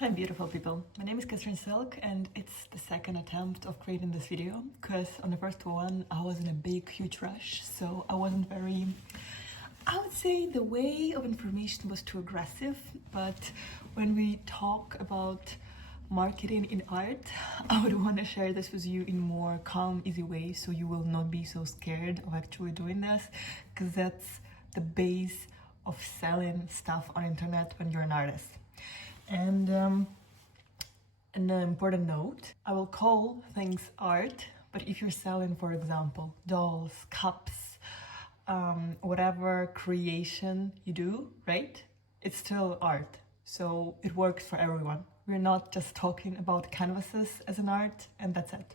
Hi beautiful people, my name is Catherine Silk and it's the second attempt of creating this video because on the first one I was in a huge rush, so I wasn't very, I would say the way of information was too aggressive, but when we talk about marketing in art, I would want to share this with you in more calm, easy way so you will not be so scared of actually doing this, because that's the base of selling stuff on internet when you're an artist. And an important note, I will call things art, but if you're selling, for example, dolls, cups, whatever creation you do, right? It's still art, so it works for everyone. We're not just talking about canvases as an art, and that's it.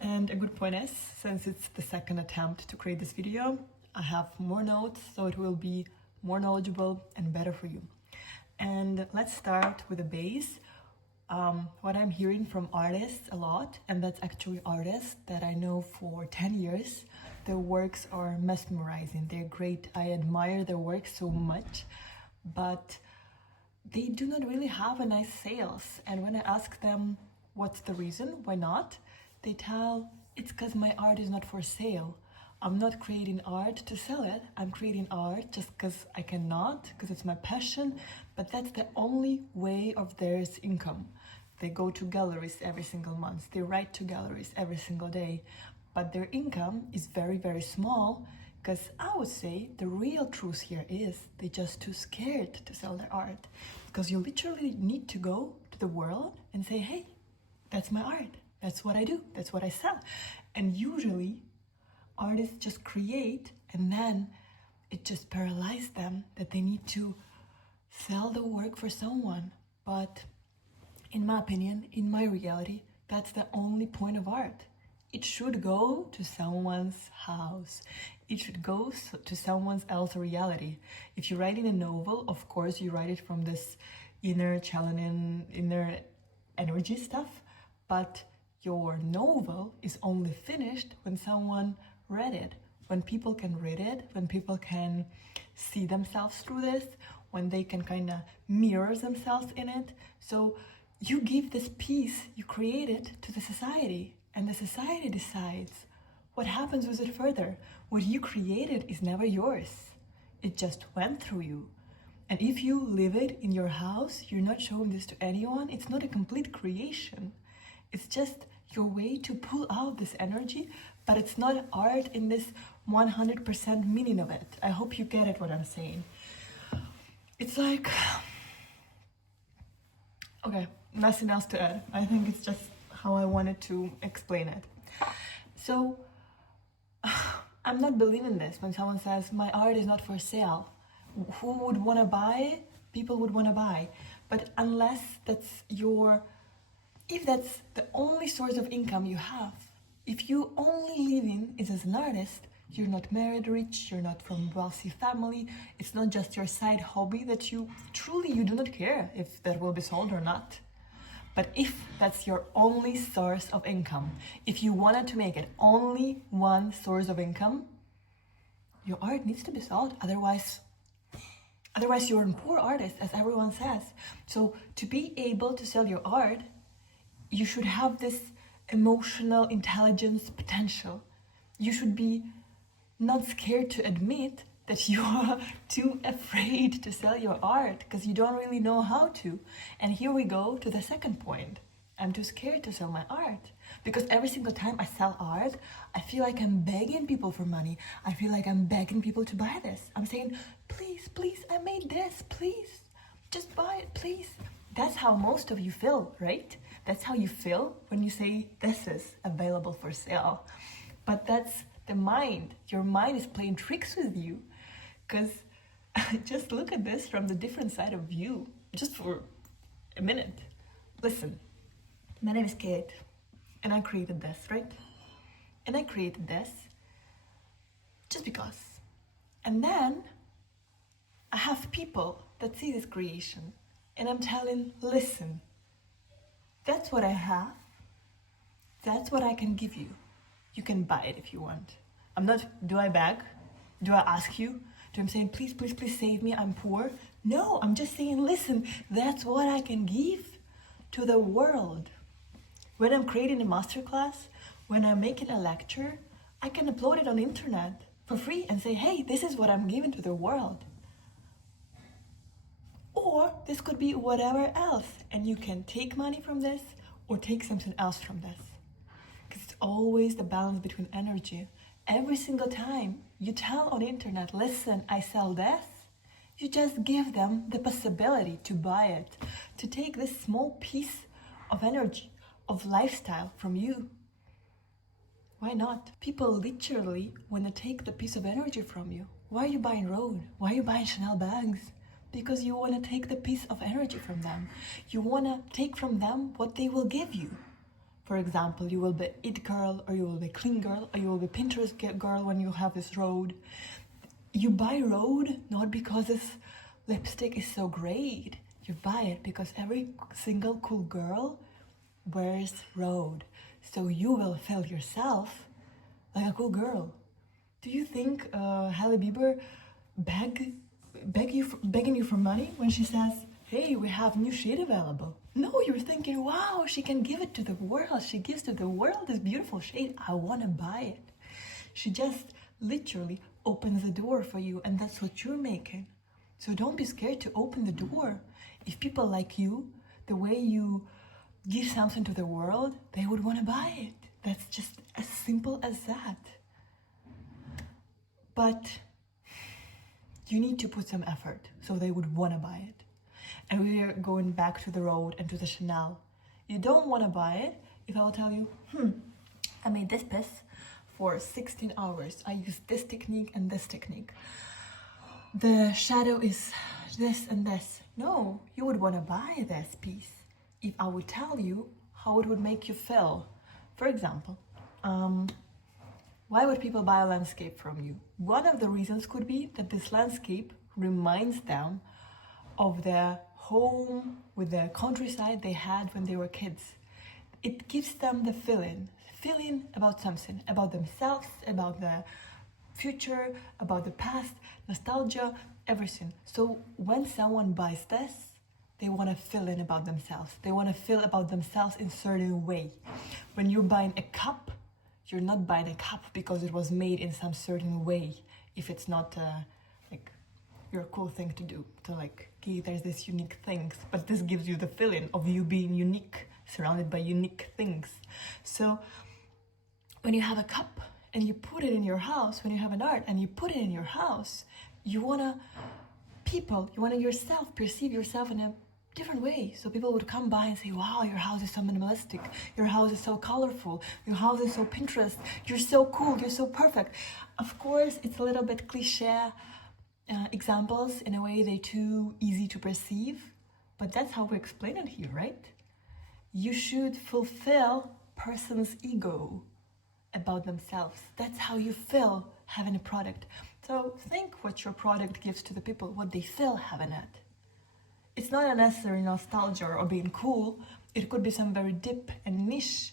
And a good point is, since it's the second attempt to create this video, I have more notes, so it will be more knowledgeable and better for you. And let's start with the base. What I'm hearing from artists a lot, and that's actually artists that I know for 10 years, their works are mesmerizing, they're great, I admire their work so much, but they do not really have a nice sales. And when I ask them what's the reason, why not, they tell it's because my art is not for sale. I'm not creating art to sell it. I'm creating art just because I cannot, because it's my passion, but that's the only way of theirs income. They go to galleries every single month. They write to galleries every single day, but their income is very, very small, because I would say the real truth here is they're just too scared to sell their art, because you literally need to go to the world and say, hey, that's my art. That's what I do. That's what I sell. And usually artists just create, and then it just paralyzes them that they need to sell the work for someone. But in my opinion, in my reality, that's the only point of art. It should go to someone's house. It should go to someone else's reality. If you're writing a novel, of course you write it from this inner challenging, inner energy stuff, but your novel is only finished when someone read it, when people can read it, when people can see themselves through this, when they can kind of mirror themselves in it. So you give this piece you created to the society, and the society decides what happens with it further. What you created is never yours. It just went through you. And if you live it in your house, you're not showing this to anyone, it's not a complete creation. It's just your way to pull out this energy, but it's not art in this 100% meaning of it. I hope you get it what I'm saying. It's like, okay, nothing else to add. I think it's just how I wanted to explain it. So I'm not believing this when someone says my art is not for sale. Who would want to buy? People would want to buy. But unless if that's the only source of income you have, if you only living is as an artist, you're not married rich, you're not from wealthy family, it's not just your side hobby that you do not care if that will be sold or not. But if that's your only source of income, if you wanted to make it only one source of income, your art needs to be sold. Otherwise you're a poor artist, as everyone says. So to be able to sell your art, you should have this emotional intelligence potential. You should be not scared to admit that you are too afraid to sell your art because you don't really know how to. And here we go to the second point. I'm too scared to sell my art, because every single time I sell art, I feel like I'm begging people for money. I feel like I'm begging people to buy this. I'm saying, please, please, I made this, please, just buy it, please. That's how most of you feel, right? That's how you feel when you say this is available for sale. But that's the mind. Your mind is playing tricks with you, because just look at this from the different side of view, just for a minute. Listen, my name is Kate, and I created this, right? And I created this just because. And then I have people that see this creation, and I'm telling, listen, that's what I have. That's what I can give you. You can buy it if you want. Do I beg? Do I ask you? Do I'm saying, please, please, please save me, I'm poor? No, I'm just saying, listen, that's what I can give to the world. When I'm creating a masterclass, when I'm making a lecture, I can upload it on the internet for free and say, hey, this is what I'm giving to the world. Or this could be whatever else, and you can take money from this or take something else from this. Because it's always the balance between energy. Every single time you tell on the internet, listen, I sell this, you just give them the possibility to buy it, to take this small piece of energy, of lifestyle from you. Why not? People literally want to take the piece of energy from you. Why are you buying Rhode? Why are you buying Chanel bags? Because you want to take the piece of energy from them. You want to take from them what they will give you. For example, you will be it girl, or you will be clean girl, or you will be Pinterest girl when you have this Rhode. You buy Rhode not because this lipstick is so great. You buy it because every single cool girl wears Rhode. So you will feel yourself like a cool girl. Do you think Hailey Bieber begging you for money when she says, hey, we have new shade available? No, you're thinking, wow, she can give it to the world. She gives to the world this beautiful shade. I want to buy it. She just literally opens the door for you, and that's what you're making. So don't be scared to open the door. If people like you, the way you give something to the world, they would want to buy it. That's just as simple as that. But you need to put some effort so they would want to buy it. And we're going back to the Rhode and to the Chanel. You don't want to buy it if I'll tell you, I made this piece for 16 hours. I used this technique and this technique. The shadow is this and this. No, you would want to buy this piece if I would tell you how it would make you feel. For example, why would people buy a landscape from you? One of the reasons could be that this landscape reminds them of their home with the countryside they had when they were kids. It gives them the feeling about something, about themselves, about the future, about the past, nostalgia, everything. So when someone buys this, they want to feel in about themselves. They want to feel about themselves in a certain way. When you're buying a cup, you're not buying a cup because it was made in some certain way. If it's not like your cool thing to do, to like, okay, there's this unique things, but this gives you the feeling of you being unique, surrounded by unique things. So when you have a cup and you put it in your house, when you have an art and you put it in your house, you want to yourself perceive yourself in a different way. So people would come by and say, wow, your house is so minimalistic, your house is so colorful, your house is so Pinterest, you're so cool, you're so perfect. Of course, it's a little bit cliche examples, in a way they're too easy to perceive, but that's how we explain it here, right? You should fulfill person's ego about themselves. That's how you feel having a product. So think what your product gives to the people, what they feel having it. It's not a necessary nostalgia or being cool. It could be some very deep and niche,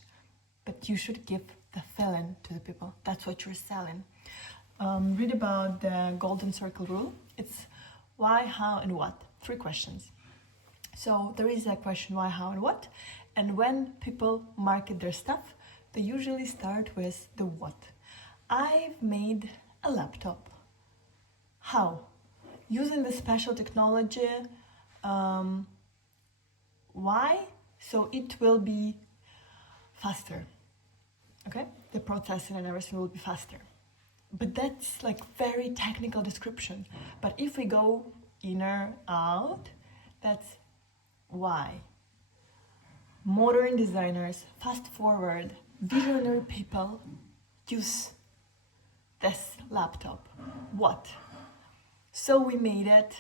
but you should give the feeling to the people. That's what you're selling. Read about the golden circle rule. It's why, how, and what. 3 questions. So there is a question why, how, and what. And when people market their stuff, they usually start with the what. I've made a laptop. How? Using the special technology. Why? So it will be faster. Okay? The processing and everything will be faster. But that's like very technical description. But if we go inner out, that's why. Modern designers, fast forward, visionary people use this laptop. What? So we made it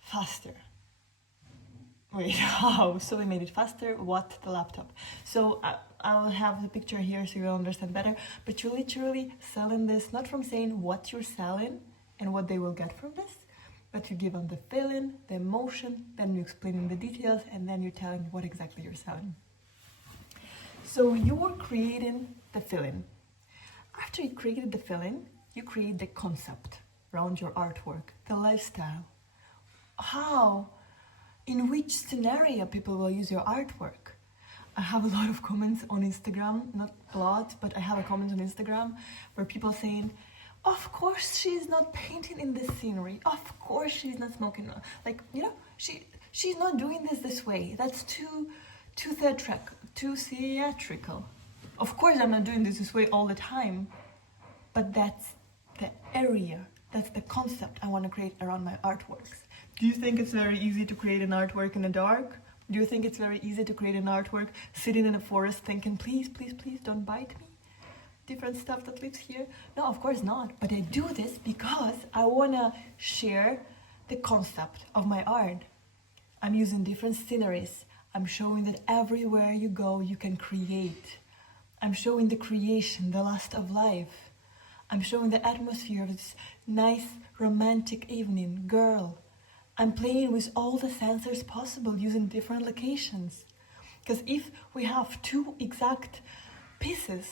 faster. Wait, how? So we made it faster. What? The laptop. So I'll have the picture here so you'll understand better. But you're literally selling this, not from saying what you're selling and what they will get from this, but you give them the feeling, the emotion, then you're explaining the details, and then you're telling what exactly you're selling. So you're creating the feeling. After you created the feeling, you create the concept. around your artwork, the lifestyle, how, in which scenario people will use your artwork. I have a lot of comments on Instagram, not a lot, but I have a comment on Instagram where people saying, of course she's not painting in this scenery, of course she's not smoking, like, you know, she's not doing this way, that's too theatrical. Of course I'm not doing this way all the time, but that's the area, that's the concept I want to create around my artworks. Do you think it's very easy to create an artwork in the dark? Do you think it's very easy to create an artwork sitting in a forest thinking, please, please, please don't bite me? Different stuff that lives here? No, of course not. But I do this because I want to share the concept of my art. I'm using different sceneries. I'm showing that everywhere you go, you can create. I'm showing the creation, the lust of life. I'm showing the atmosphere of this nice romantic evening, girl. I'm playing with all the sensors possible using different locations. Because if we have two exact pieces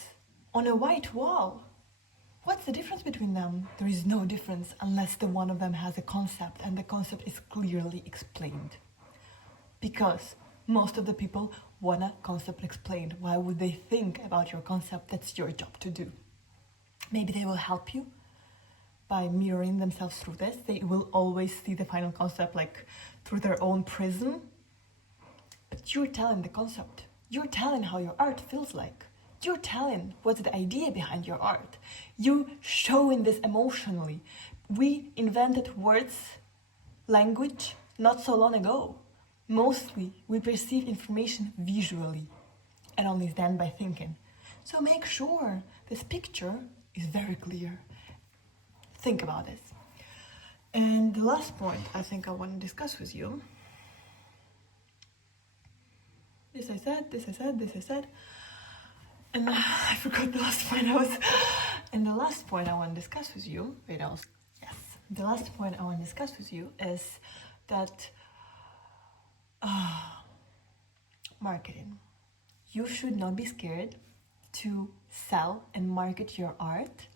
on a white wall, what's the difference between them? There is no difference unless the one of them has a concept and the concept is clearly explained. Because most of the people want a concept explained. Why would they think about your concept? That's your job to do. Maybe they will help you by mirroring themselves through this. They will always see the final concept like through their own prism. But you're telling the concept. You're telling how your art feels like. You're telling what's the idea behind your art. You showing this emotionally. We invented words, language, not so long ago. Mostly, we perceive information visually, and only then by thinking. So make sure this picture is very clear. Think about this. And the last point I think I want to discuss with you. This I said. And I forgot the last point And the last point I want to discuss with you, the last point I want to discuss with you is that marketing. You should not be scared to sell and market your art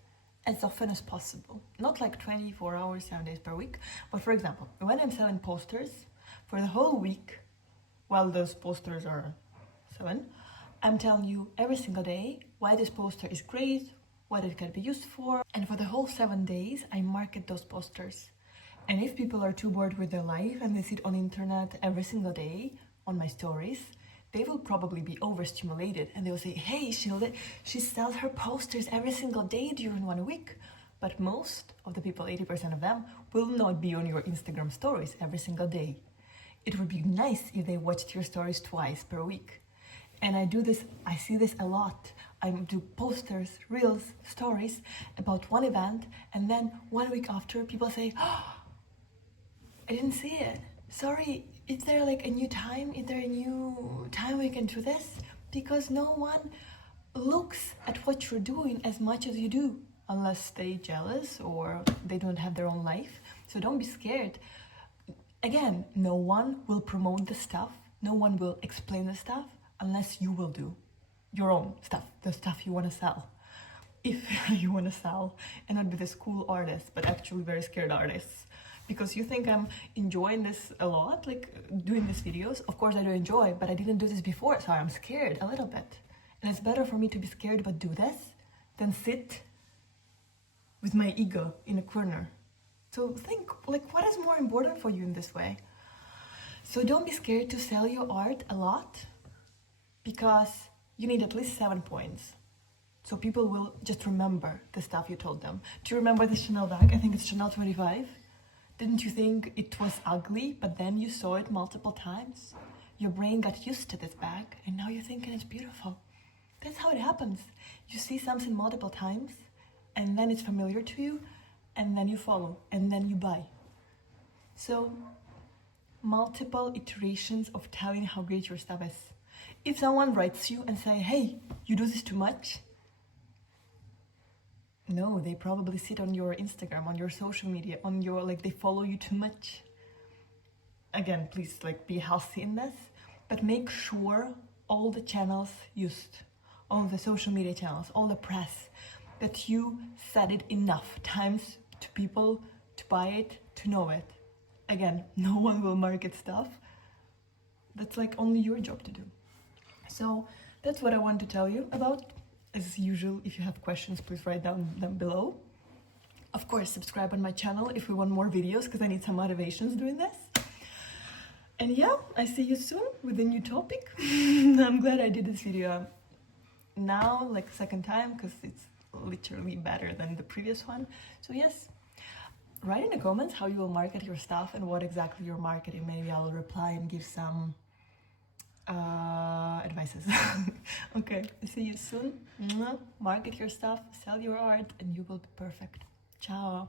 as often as possible. Not like 24 hours, 7 days per week. But for example, when I'm selling posters for the whole week, while those posters are 7, I'm telling you every single day why this poster is great, what it can be used for. And for the whole 7 days, I market those posters. And if people are too bored with their life and they sit on internet every single day on my stories, they will probably be overstimulated and they will say, hey, she sells her posters every single day during 1 week. But most of the people, 80% of them, will not be on your Instagram stories every single day. It would be nice if they watched your stories twice per week. And I see this a lot. I do posters, reels, stories about one event, and then 1 week after, people say, oh, I didn't see it. Sorry, is there like a new time? Is there a new time we can do this? Because no one looks at what you're doing as much as you do, unless they're jealous or they don't have their own life. So don't be scared. Again, no one will promote the stuff. No one will explain the stuff unless you will do your own stuff, the stuff you want to sell. If you want to sell and not be this cool artist, but actually very scared artists. Because you think I'm enjoying this a lot, like doing these videos. Of course I do enjoy, but I didn't do this before, so I'm scared a little bit. And it's better for me to be scared but do this than sit with my ego in a corner. So think, like, what is more important for you in this way? So don't be scared to sell your art a lot, because you need at least 7 points. So people will just remember the stuff you told them. Do you remember the Chanel bag? I think it's Chanel 25. Didn't you think it was ugly, but then you saw it multiple times? Your brain got used to this bag, and now you're thinking it's beautiful. That's how it happens. You see something multiple times, and then it's familiar to you, and then you follow, and then you buy. So, multiple iterations of telling how great your stuff is. If someone writes you and say, hey, you do this too much, no, they probably sit on your Instagram, on your social media, on your, like, they follow you too much. Again, please, like, be healthy in this, but make sure all the channels used, all the social media channels, all the press, that you said it enough times to people to buy it, to know it. Again, no one will market stuff. That's like only your job to do. So that's what I want to tell you about. As usual, if you have questions, please write down them below. Of course, subscribe on my channel if we want more videos, because I need some motivations doing this. And yeah, I see you soon with a new topic. I'm glad I did this video now, like second time, because it's literally better than the previous one. So yes, write in the comments how you will market your stuff and what exactly you're marketing. Maybe I'll reply and give some advices. Okay, see you soon. Market your stuff, sell your art, and you will be perfect. Ciao.